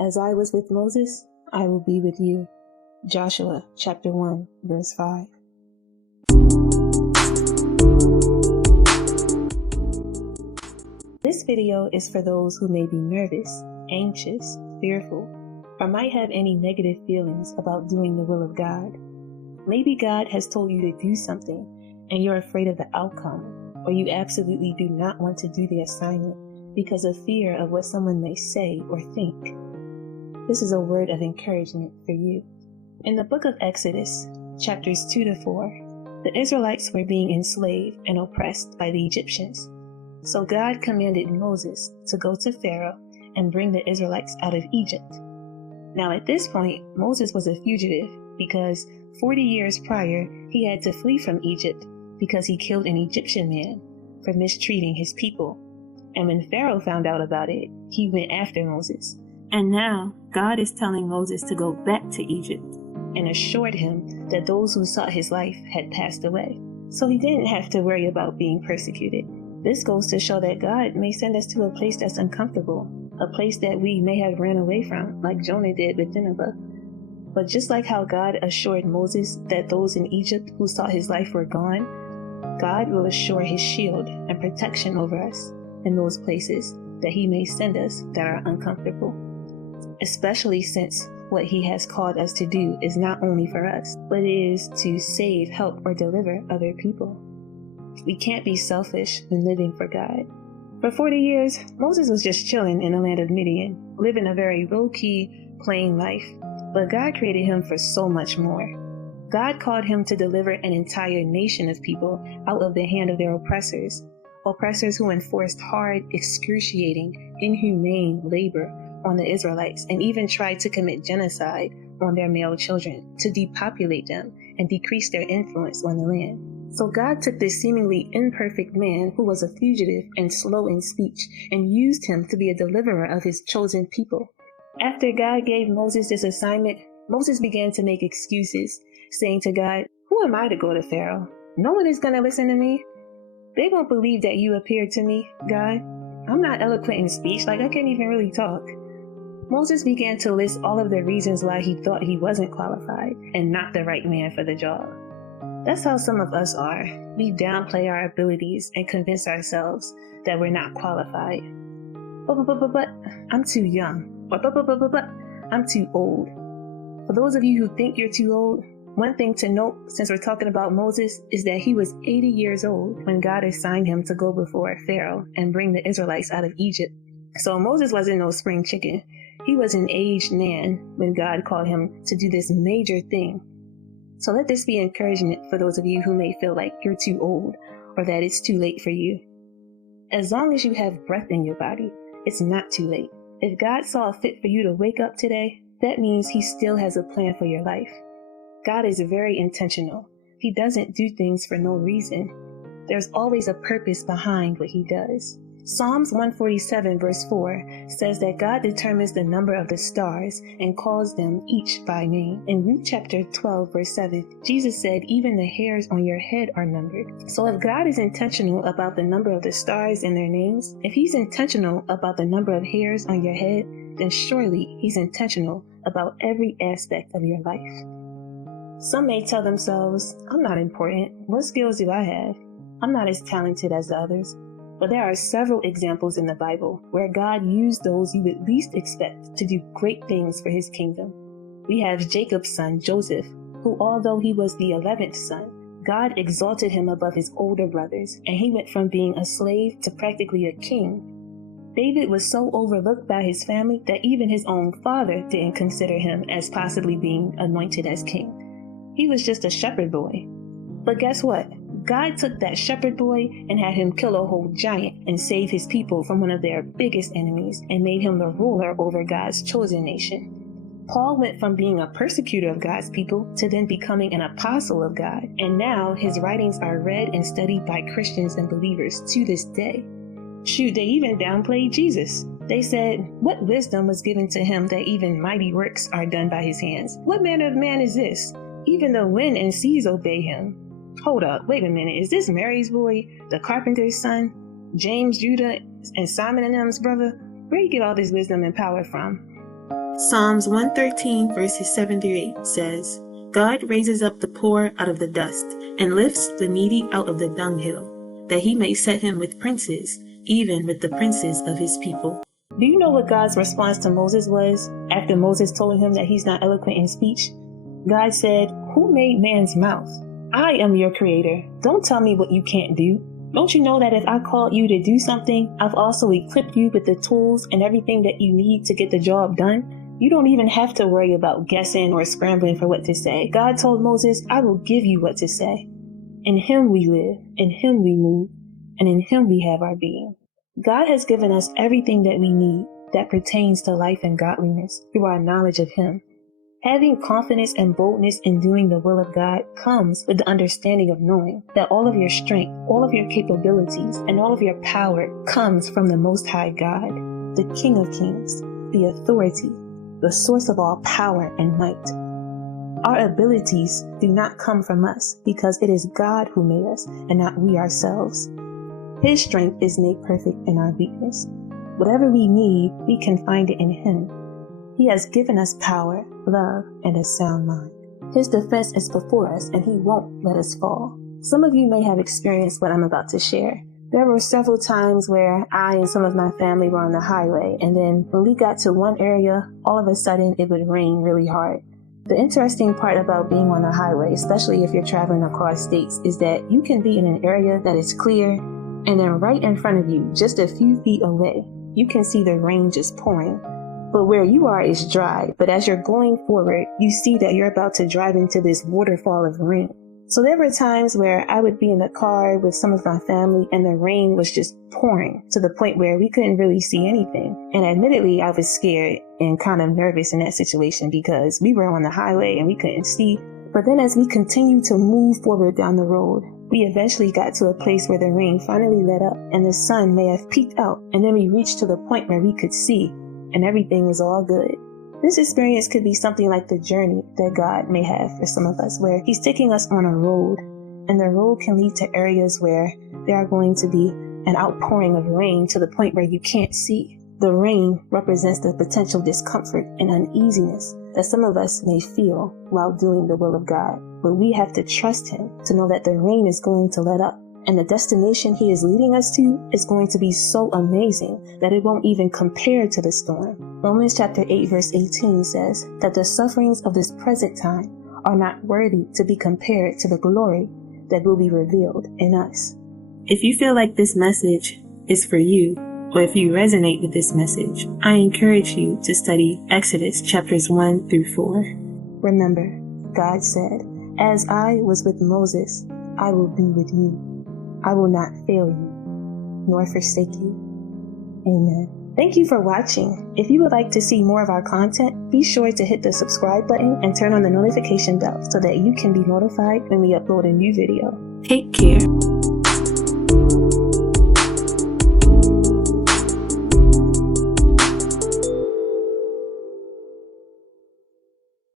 As I was with Moses, I will be with you. Joshua chapter 1, verse 5. This video is for those who may be nervous, anxious, fearful, or might have any negative feelings about doing the will of God. Maybe God has told you to do something and you're afraid of the outcome, or you absolutely do not want to do the assignment because of fear of what someone may say or think. This is a word of encouragement for you. In the book of Exodus, chapters 2 to 4, the Israelites were being enslaved and oppressed by the Egyptians. So God commanded Moses to go to Pharaoh and bring the Israelites out of Egypt. Now at this point, Moses was a fugitive because 40 years prior, he had to flee from Egypt because he killed an Egyptian man for mistreating his people. And when Pharaoh found out about it, he went after Moses. And now, God is telling Moses to go back to Egypt and assured him that those who sought his life had passed away. So he didn't have to worry about being persecuted. This goes to show that God may send us to a place that's uncomfortable, a place that we may have ran away from, like Jonah did with Nineveh. But just like how God assured Moses that those in Egypt who sought his life were gone, God will assure his shield and protection over us in those places that he may send us that are uncomfortable. Especially since what he has called us to do is not only for us, but it is to save, help, or deliver other people. We can't be selfish when living for God. For 40 years, Moses was just chilling in the land of Midian, living a very low-key, plain life. But God created him for so much more. God called him to deliver an entire nation of people out of the hand of their oppressors who enforced hard, excruciating, inhumane labor on the Israelites and even tried to commit genocide on their male children to depopulate them and decrease their influence on the land. So God took this seemingly imperfect man who was a fugitive and slow in speech and used him to be a deliverer of his chosen people. After God gave Moses this assignment, Moses began to make excuses, saying to God, "Who am I to go to Pharaoh? No one is going to listen to me. They won't believe that you appeared to me, God. I'm not eloquent in speech, like I can't even really talk." Moses began to list all of the reasons why he thought he wasn't qualified and not the right man for the job. That's how some of us are. We downplay our abilities and convince ourselves that we're not qualified. But I'm too young. But I'm too old. For those of you who think you're too old, one thing to note since we're talking about Moses is that he was 80 years old when God assigned him to go before Pharaoh and bring the Israelites out of Egypt. So Moses wasn't no spring chicken. He was an aged man when God called him to do this major thing. So let this be encouragement for those of you who may feel like you're too old or that it's too late for you. As long as you have breath in your body, it's not too late. If God saw fit for you to wake up today, that means he still has a plan for your life. God is very intentional. He doesn't do things for no reason. There's always a purpose behind what he does. Psalms 147 verse 4 says that God determines the number of the stars and calls them each by name. In Luke chapter 12 verse 7, Jesus said even the hairs on your head are numbered. So if God is intentional about the number of the stars and their names, if he's intentional about the number of hairs on your head, then surely he's intentional about every aspect of your life. Some may tell themselves, I'm not important. What skills do I have? I'm not as talented as the others. But there are several examples in the Bible where God used those you would least expect to do great things for his kingdom. We have Jacob's son, Joseph, who although he was the 11th son, God exalted him above his older brothers, and he went from being a slave to practically a king. David was so overlooked by his family that even his own father didn't consider him as possibly being anointed as king. He was just a shepherd boy. But guess what? God took that shepherd boy and had him kill a whole giant and save his people from one of their biggest enemies and made him the ruler over God's chosen nation. Paul went from being a persecutor of God's people to then becoming an apostle of God, and now his writings are read and studied by Christians and believers to this day. Shoot, they even downplayed Jesus. They said, "What wisdom was given to him that even mighty works are done by his hands? What manner of man is this? Even the wind and seas obey him." Hold up, wait a minute, is this Mary's boy, the carpenter's son, James, Judah, and Simon and them's brother? Where you get all this wisdom and power from? Psalms 113 verses 7 through 8 says, God raises up the poor out of the dust and lifts the needy out of the dunghill, that he may set him with princes, even with the princes of his people. Do you know what God's response to Moses was after Moses told him that he's not eloquent in speech? God said, who made man's mouth? I am your creator. Don't tell me what you can't do. Don't you know that if I called you to do something, I've also equipped you with the tools and everything that you need to get the job done? You don't even have to worry about guessing or scrambling for what to say. God told Moses, I will give you what to say. In him we live, in him we move, and in him we have our being. God has given us everything that we need that pertains to life and godliness through our knowledge of him. Having confidence and boldness in doing the will of God comes with the understanding of knowing that all of your strength, all of your capabilities, and all of your power comes from the Most High God, the King of Kings, the authority, the source of all power and might. Our abilities do not come from us because it is God who made us and not we ourselves. His strength is made perfect in our weakness. Whatever we need, we can find it in him. He has given us power, love, and a sound mind. His defense is before us, and he won't let us fall. Some of you may have experienced what I'm about to share. There were several times where I and some of my family were on the highway, and then when we got to one area, all of a sudden it would rain really hard. The interesting part about being on the highway, especially if you're traveling across states, is that you can be in an area that is clear, and then right in front of you, just a few feet away, you can see the rain just pouring. But where you are is dry, but as you're going forward, you see that you're about to drive into this waterfall of rain. So there were times where I would be in the car with some of my family and the rain was just pouring to the point where we couldn't really see anything. And admittedly, I was scared and kind of nervous in that situation because we were on the highway and we couldn't see. But then as we continued to move forward down the road, we eventually got to a place where the rain finally let up and the sun may have peeked out. And then we reached to the point where we could see and everything was all good. This experience could be something like the journey that God may have for some of us, where he's taking us on a road, and the road can lead to areas where there are going to be an outpouring of rain to the point where you can't see. The rain represents the potential discomfort and uneasiness that some of us may feel while doing the will of God. But we have to trust him to know that the rain is going to let up, and the destination he is leading us to is going to be so amazing that it won't even compare to the storm. Romans chapter 8 verse 18 says that the sufferings of this present time are not worthy to be compared to the glory that will be revealed in us. If you feel like this message is for you, or if you resonate with this message, I encourage you to study Exodus chapters 1 through 4. Remember, God said, "As I was with Moses, I will be with you. I will not fail you, nor forsake you." Amen. Thank you for watching. If you would like to see more of our content, be sure to hit the subscribe button and turn on the notification bell so that you can be notified when we upload a new video. Take care.